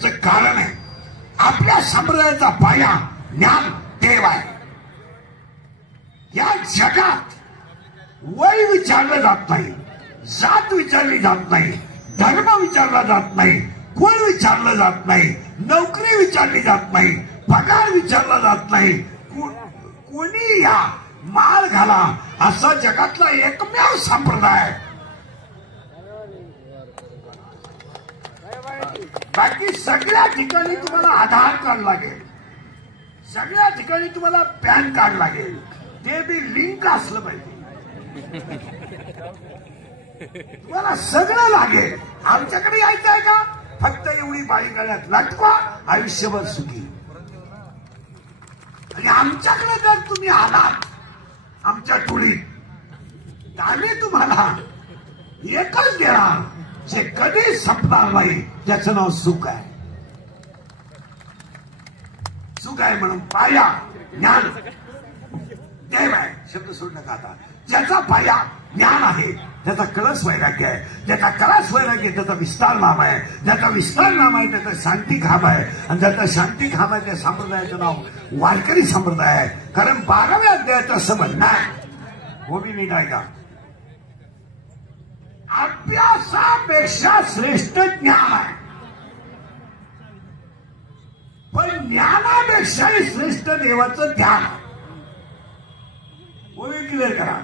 त्याचं कारण आहे आपल्या संप्रदायाचा पाया ज्ञान देव आहे। या जगात वय विचारलं जात नाही, जात विचारली जात नाही, धर्म विचारला जात नाही, कुळ विचारलं जात नाही, नोकरी विचारली जात नाही, पगार विचारला जात नाही, कोणी या माळ घाला असा जगातला एकमेव संप्रदाय। बाकी सगळ्या ठिकाणी तुम्हाला आधार कार्ड लागेल, सगळ्या ठिकाणी तुम्हाला पॅन कार्ड लागेल, ते बी लिंक असलं पाहिजे, तुम्हाला सगळं लागेल। आमच्याकडे यायचं आहे का? फक्त एवढी बाई गळ्यात लटकवा, आयुष्यभर सुखी। आणि आमच्याकडे जर तुम्ही आलात आमच्या टोळीत, तर आम्ही तुम्हाला एकच देणार जे कधी संपणार नाही, त्याचं नाव सुख आहे। सुख आहे म्हणून पाया ज्ञान देव आहे, शब्द सोडू नका आता। ज्याचा पाया ज्ञान आहे त्याचा कलश वैराग्य आहे, ज्याचा कलश वैराग्य त्याचा विस्तार नाम आहे, ज्याचा विस्तार नाम आहे त्याचा शांती खांब आहे, आणि ज्याचा शांती खांब आहे त्या संप्रदायाचं नाव वारकरी संप्रदाय आहे। कारण 12व्या अध्यायाचं असं म्हणणं आहे, हो बी नीट आहे का, अभ्यासापेक्षा श्रेष्ठ ज्ञान आहे, पण ज्ञानापेक्षाही श्रेष्ठ देवाचं ध्यान आहे। क्लिअर करा।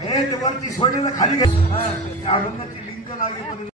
हे वरती सोडलेलं खाली लिंक लागेल।